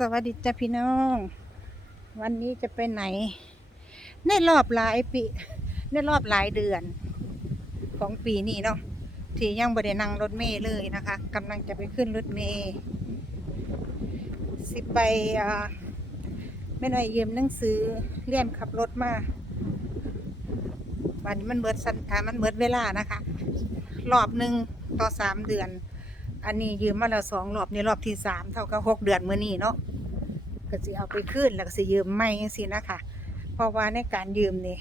สวัสดีจ้าพี่น้อง วันนี้จะไปไหน ในรอบหลายปีในรอบหลายเดือน ของปีนี้เนาะที่ยังบ่ได้นั่งรถเมล์เลยนะคะกำลังจะไปขึ้นรถเมล์สิไปไม่น้อยยืมหนังสือเรียนขับรถมาวันนี้มันเบิดสันอ่ามันเบิดเวลานะคะรอบหนึ่งต่อสามเดือน อันนี้ยืมมาแล้วสองรอบนี่รอบที่สามเท่ากับหกเดือนเมื้อนี้เนาะ ก็สิเอาไปคืนแล้วก็สิยืมใหม่จังซี่นะคะเพราะว่าในการยืมนี่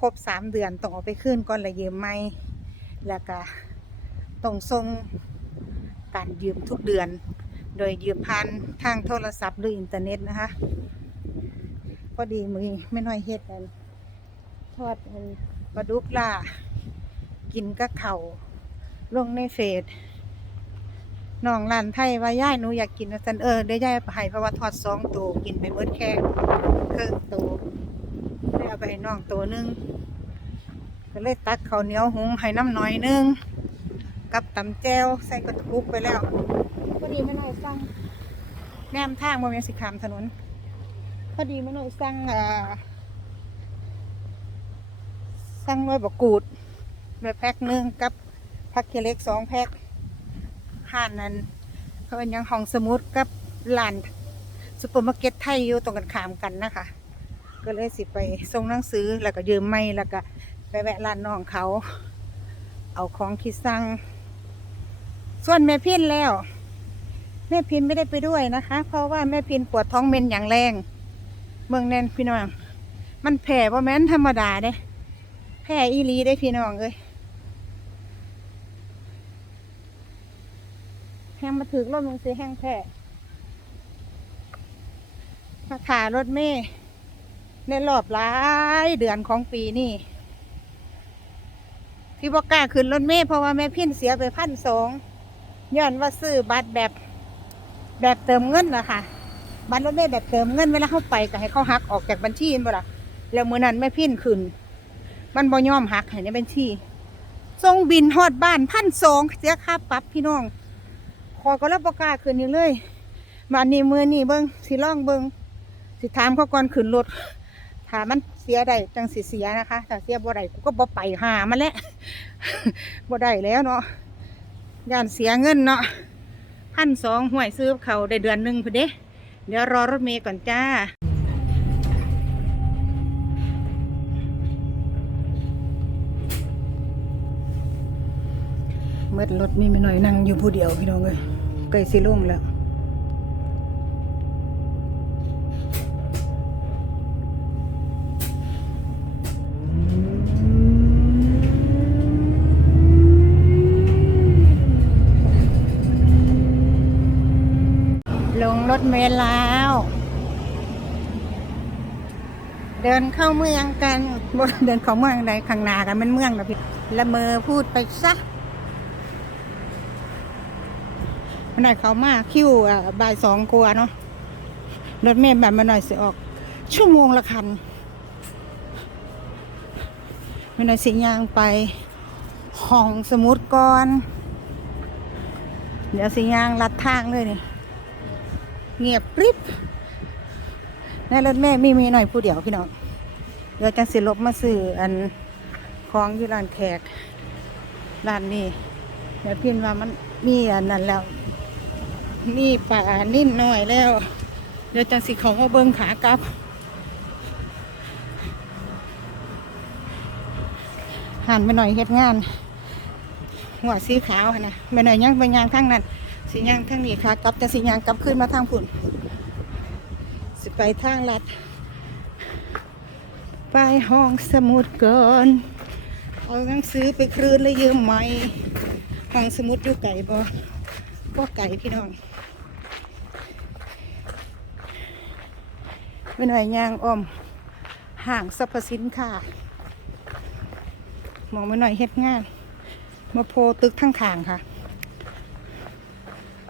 ครบสามเดือนต้องเอาไปคืนก่อนแล้วยืมใหม่แล้วก็ต้องส่งการยืมทุกเดือน โดยยืมผ่านทางโทรศัพท์หรืออินเทอร์เน็ตนะคะพอดีมือไม่น้อยเฮ็ดกันทอดอันปลาดุกล่ากินกับเข่าลงในเฟซ น้องร้านไทยว่าย่ายหนูอยากกินนะสันเออเดี๋ยวย่ายเอาไปให้เพราะว่าทอดสองตัวกินไปเบิดแค่ครึ่งตัวได้เอาไปให้น้องตัวหนึงก็เลยตักข้าวเหนียวหุงให้น้ำหน่อยหนึงกับตำแจวใส่กระปุกไปแล้วพอดีไม่น้อยสั่งแนมทางบ่แม่นสิขามถนนพอดีไม่น้อยสั่งอ่าสั่งหน่วยบกูดหน่วยแพ็คหนึงกับผักเคียเล็กสองแพ็ค ห้านนั้นเขาเป็นยังห้องสมุดกับร้านซุปเปอร์มาร์เก็ตไทยอยู่ตรงกันข้ามกันนะคะ ก็เลยสิไปส่งหนังสือแล้วก็ยืมไม่แล้วก็ไปแวะร้านน้องเขา เอาของที่สั่งส่วนแม่พินแล้ว แม่พินไม่ได้ไปด้วยนะคะ เพราะว่าแม่พินปวดท้องเมนอย่างแรง เมืองแน่นพี่น้อง มันแผ่ว่าแม่นธรรมดาเด้แผ่อีหลีได้พี่น้องเอ้ย แห้ งมาถึงรถมึงซื้อแห้งแท้มาขารถเมย์ในรอบหลายเดือนของปีนี่ที่บอกกล้าขึ้นรถเมย์เพราะว่าแม่พินเสียไปพันสองย้อนว่าซื้อบัตรแบบแบบเติมเงินนะคะบัตรรถเมย์แบบเติมเงินเวลาเข้าไปก็ให้เขาหักออกจากบัญชีบ่ล่ะแล้วมือนั้นแม่พินขึ้น มันบ่ยอมหักให้ในบัญชีส่งบินฮอดบ้านพันสองเสียค่าปรับพี่น้อง อยก็รับประกาขึ้นอยู่เลยมานี่มือนี่เบิ้งสิล่องเบิ้งสิถามเขาก่อนขึ้นรถถามันเสียได้จังสิเสียนะคะถ้าเสียบ่ได้กูก็บ่ไปหามันแหละบ่ได้แล้วเนาะย่านเสียเงินเนาะพันสองห่วยซื้อเขาได้เดือนหนึ่งพอดีเดี๋ยวรอรถเมย์ก่อนจ้าเมื่อรถมีไม่น้อยนั่งอยู่ผู้เดียวพี่น้องเลย ใกล้สิลงแล้วลงรถเมล์แล้ว เดินเข้าเมืองกันบนเดินเข้าเมืองใดข้างหน้ากันมันเมืองนะพี่ละเมอพูดไปซะ มันหน่อยเขามาคิวอะบ่ายสองกว่าเนาะรถเมล์แบบมันหน่อยสิออก ชั่วโมงละคันมันหน่อยสิยางไปห้องสมุดก่อน เดี๋ยวสิยางลัดทางเลยนี่เงียบกริบในรถเมล์มีมีหน่อยผู้เดียวพี่น้องเดี๋ยวจังสิลบมาซื้ออันของอยู่ร้านแขกร้านนี้เดี๋ยวพิมพ์ว่ามันมีอันนั้นแล้ว นี่ป่านิ่นหน่อยแล้ว เดี๋ยวจังสิเขามาเบิ้งขากลับ หันไปหน่อยเฮ็ดงาน หัวสีขาวนะไปหน่อยยังไปยางทางนั้นสียางทางนี้ค่ะกลับจะสียางกลับขึ้นมาทางผุ่นสิไปทางลัด ไปห้องสมุดก่อนเอาหนังสือไปคลื่นแล้วยืมใหม่ห้องสมุดอยู่ไก่บ่บ่ไก่พี่น้อง ไม่หน่อยยางอ้อมห่างสรรพสินค้ามองไม่หน่อยเฮ็ดงาน มาโพตึกทั้งขางค่ะ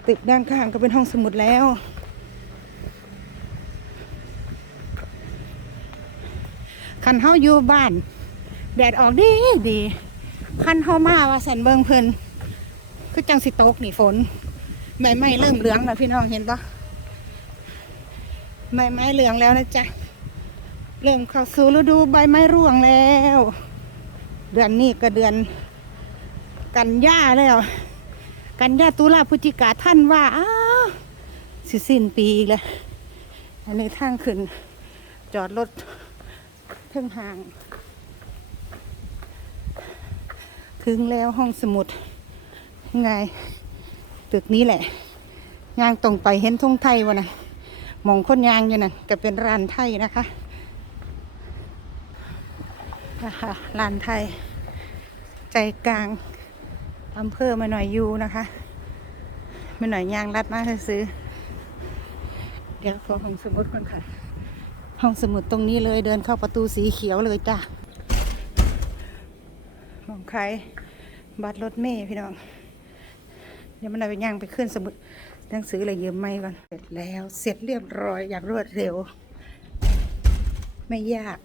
ตึกด้านข้างก็เป็นห้องสมุดแล้ว คันเฮาอยู่บ้าน แดดออกดีดีคันเฮามาว่าสันเบิงเพิ่นคือจังสิตกนี่ฝนใบไม้เริ่มเหลืองแล้วพี่น้องเห็นปะ ใบไม้เหลืองแล้วนะจ๊ะ เริ่มเข้าสู่ฤดูใบไม้ร่วงแล้ว เดือนนี้ก็เดือน กันยาแล้ว กันยาตุลาพฤศจิกาท่านว่าอ้าวสิสิ้นปีอีกแล้วอันนี้ทางขึ้น จอดรถเพิ่งห่าง ถึงแล้วห้องสมุดไง ตึกนี้แหละย่างตรงไปเห็นทงไทยวะนะ มองคนยางอยู่นั่นก็เป็นร้านไทยนะคะนะคะร้านไทย ใจกลางอำเภอมาหน่อยอยูนะคะมาหน่อยยางรัดมาซื้อ เดี๋ยวขอห้องสมุดก่อนค่ะ ห้องสมุดตรงนี้เลยเดินเข้าประตูสีเขียวเลยจ้ะของใครบัตรรถเมย์พี่น้อง เดี๋ยวมันเอาไปย่างไปขึ้นสมุด หนังสืออะไรเยืมไม่ก่อนเสร็จแล้ว เสร็จเรียบร้อยอย่างรวดเร็ว ไม่ยาก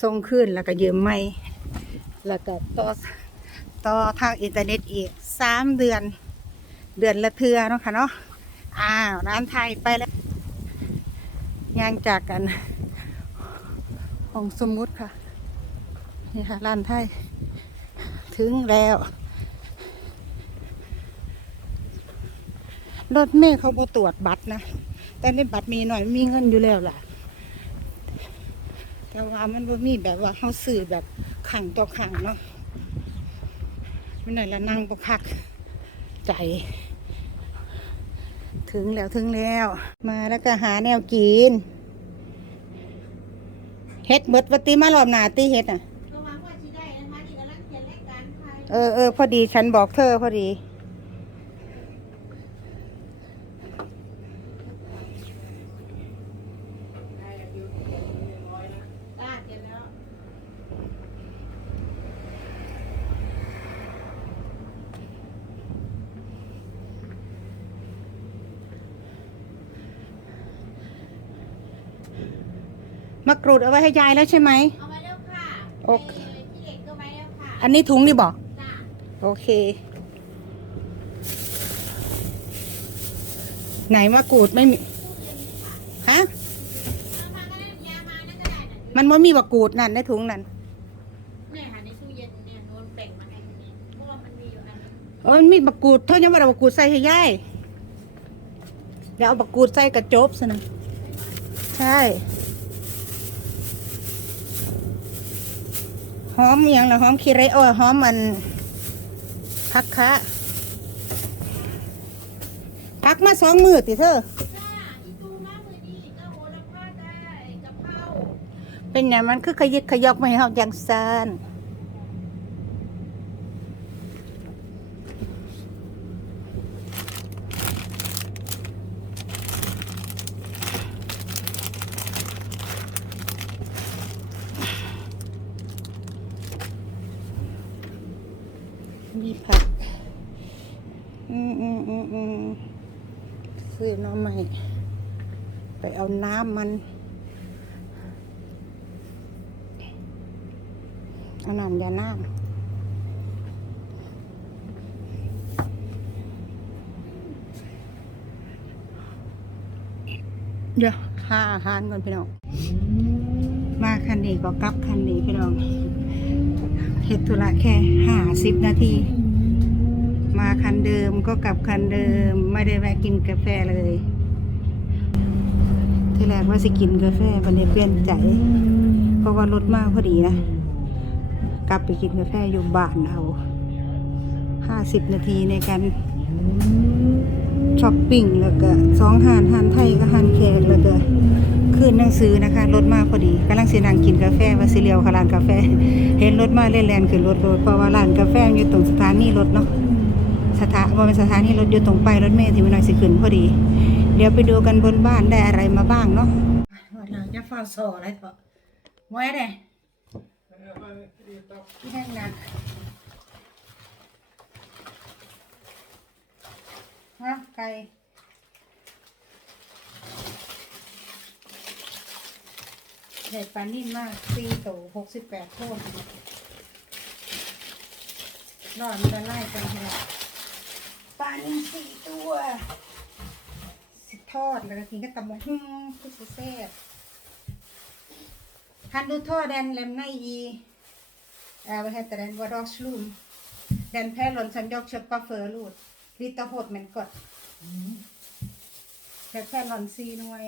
ส่งขึ้นแล้วก็ยืมไม่แล้วก็ต่อต่อทางอินเทอร์เน็ตอีกสามเดือน เดือนละเทือเนาะค่ะเนาะอ้าวร้านไทยไปแล้วย่างจากกันของสมุดค่ะนี่ค่ะร้านไทย ถึงแล้ว รถเมย์เขาบอตรวจบัตรนะ แต่ในบัตรมีหน่อยมีเงินอยู่แล้วล่ะ แต่ว่ามันบ่มีแบบว่าเขาสื่อแบบขังต่อขังเนาะไม่หน่อยละนั่งบกคักใจ ถึงแล้วถึงแล้ว มาแล้วก็หาแนวกิน เฮ็ดเบิดวัติมารอบหนาตีเฮ็ดอะก็หวังว่าสิได้นะคะนี่กำลังเขียนรายการไทยเออเออพอดีฉันบอกเธอพอดี จ้าเขียนแล้ว มะกรูดเอาไว้ให้ยายแล้วใช่ไหมเอาไว้แล้วค่ะโอเคไอ้ที่เด็กก็ไว้แล้วค่ะอันนี้ถุงนี่บอกจ้าโอเค ไหนมะกรูดไม่มีฮะเอามาก็ได้ยามานั่นก็ได้นะมันไม่มีมะกรูดนั่นในถุงนั่นเนี่ยค่ะในตู้เย็นเนี่ยโนนแบ่งมาให้คนนี้เพราะว่ามันมีอยู่อันหนึ่งเออมันมีมะกรูดเท่ายังว่าเอามะกรูดใส่ให้ยายเดี๋ยวเอามะกรูดใส่กระจบซะนะใช่ หอมอหย่างละหอมขี้ไรอ้อยหอมมันพักคะพักมาสองมือติเธอจ้าอีตูมามือดีก็โหระพาได้กะเพราเป็นอย่างมันคือขยิกขยอกไม่ให้เฮาจังซาน มีผัก อืมอืมอืมอืมซื้อน้ำใหม่ ไปเอาน้ำมัน เอาน้ำยาน้ำเดี๋ยวหาอาหารก่อนพี่น้องมาคันนี้ก็กลับคันนี้พี่น้อง เฮ็ดธุระแค่ห้าสิบนาที มาคันเดิมก็กลับคันเดิมไม่ได้แวะกินกาแฟเลย ที่แรกว่าสิกินกาแฟวันนี้เปลี่ยนใจ เพราะว่ารถมากพอดีนะ กลับไปกินกาแฟอยู่บ้านเอาห้าสิบนาทีในการช้อปปิ้งแล้วก็สองหานหานไทยก็หานแขกแล้วก็ คืนหนังสือนะคะรถมาพอดีกำลังสินั่งกินกาแฟวาสิเลียวค่ะร้านกาแฟ เห็นรถมาเล่นแลนขึ้นรถรถเพราะว่าร้านกาแฟอยู่ตรงสถานีรถเนาะสถานว่าเป็นสถานีรถอยู่ตรงไปรถเมล์ที่ไม่น้อยสิขึ้นพอดี เดี๋ยวไปดูกันบนบ้านได้อะไรมาบ้างเนาะเราจะเฝ้าโซ่อะไรเถอไว้เลยที่นั่งนะฮะไก่ ส่ปลานิ่มมากซีโตหกสิบแปดโทษรอดมันจะไล่กันขนาดปลานิ่มสี่ตัว สิทอดแล้วก็กินก็ตำมะฮุ่งทุกสุเซ่ฮันดูท่อแดนแลมไนยีแออเปให้แต่แดนวอร์ดอกลูมแดนแพ้หล่นฉันยกเชิดปลาเฟอร์ลูดริตาหดเหมือนกดแพ้แหลนซีน่วย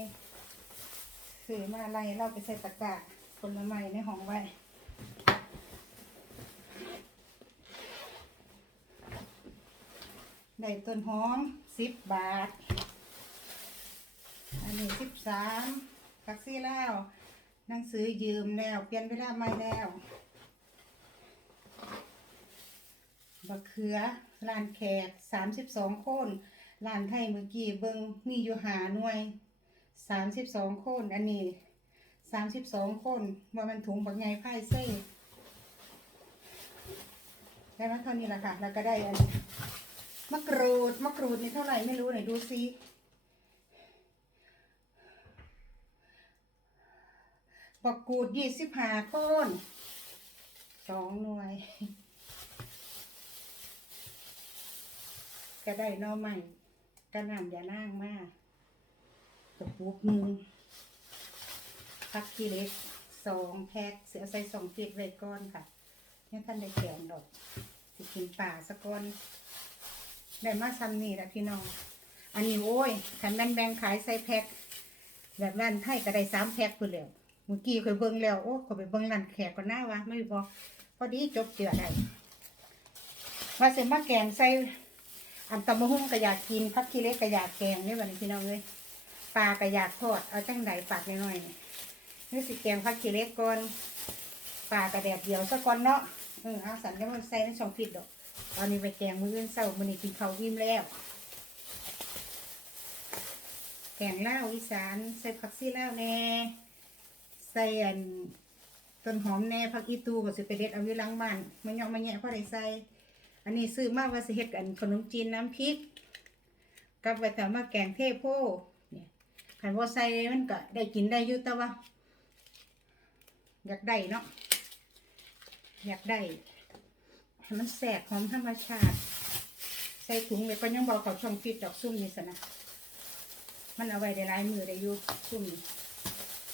ซื้อมาอะไรเราไปใส่ตะกร้าผลไม้ในห้องไว้ได้ต้นหอมสิบบาท อันนี้สิบสามตักซี่แล้วหนังสือยืมแล้ว เปลี่ยนเวลาใหม่แล้วบักเขือร้านแขกสามสิบสองคนร้านไทยเมื่อกี้เบิงมีอยู่หาหน่วย สามสิบสองคนอันนี้สามสิบสองคนว่ามันถุงบักไงไพ่เซ่ได้มาเท่านี้แหละค่ะ แล้วก็ได้อันมะกรูดมะกรูดนี่เท่าไหร่ไม่รู้ไหนดูซิบักกูดยี่สิบห้าคนสองหน่วย ก็ได้หนอใหม่กระนำอย่านั่งมาก กระปุกหนึ่งพักกิเล็กสองแพ็คเสือใส่สองฟิตไว้ก้อนค่ะเนี่ยท่านได้แกงดอก สิกินป่าสะก้อนได้มาซ้ำนี่แหละพี่น้อง อันนี้โอ้ยขันแม่นแบงขายใส่แพ็คแบบร้านไทยก็ได้สามแพ็คพุ่นแล้วเมื่อกี้เคยเบิ่งแล้ว โอ้ก็ไปเบิ่งร้านแขกก็น่าวะไม่บอกพอดีจบเจือได้ว่าเสร็จมาแกงใส่อันตำมะฮุ่งก็อยากกินพักขี้เล็กก็อยากแกงนี่บัดนี้พี่น้องเลย ปลาก็อยากทอด เอาจังใดปากน้อยๆนี่นี่สิแกงพักขี้เล็กก่อนปลากระแดดเดียวซะก่อนเนาะเออเอาสันจะมาใส่ในช่องฟิตดอก ตอนนี้ไปแกงมื้ออื่นเช้ามื้อนี้กินข้าววิ่มแล้ว แกงเลาวอีสานใส่ผักซี่ลาวแน่ใส่อันต้นหอมแน่ผักอีตูก็สิไปเด็ดเอาอยู่หลังบ้านมันยองมาแยะพอได้ใส่ อันนี้ซื้อมาว่าสิเฮ็ดอันขนมจีนน้ำพริก กับไว้แต่มาแกงเทพโพ เนี่ยคันว่าใส่มันก็ได้กินได้อยู่แต่ว่า อยากได้เนาะอยากได้ให้มันแสบหอมธรรมชาติ ใส่ถุงไว้ก็ยังบอกเขาช่องฟิตดอกซุ่มนี่สนะมันเอาไว้ได้หลายมือได้อยู่ซุ่ม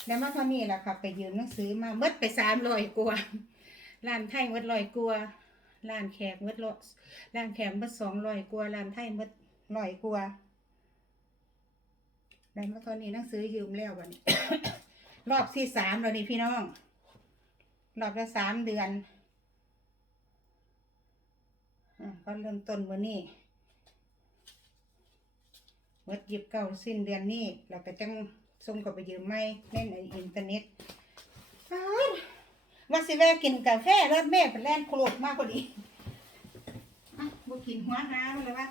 แล้วมาเท่านี้แหละค่ะ ไปยืมหนังสือมาเมดไปสามร้อยกว่าร้านไทยเมดร้อยกว่าร้านแขกเมดร้อยร้านแขกเมดสองร้อยกว่าร้านไทยเมดร้อยกว่า ได้มาเท่านี้หนังสือยืมแล้ววันนี้ รอบที่สามแล้วนี่พี่น้อง รอบละสามเดือนอะก็เริ่มต้นวันนี้เมดหยิบเก้าสิ้นเดือนนี้เราก็จังส่งกับไปยืมไม่เล่นในอินเทอร์เน็ตว่าสิแวะกินกาแฟรถแม่เป็นแล่นโครดมากกว่าดีอะบ่กินหัวหามันเลยวะ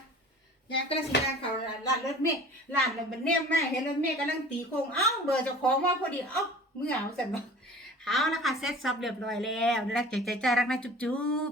ยางก็สิยางเขาลานรถเมย์ร้านมันแนมมากเห็นรถเมย์กำลังตีโค้งเอ้าเบอร์เจ้าของมาพอดีเอ้าเมื่อเอาเสร็จแล้วเอาละค่ะเซ็ตซับเรียบร้อยแล้วรักใจใจใจรักนะจุ๊บ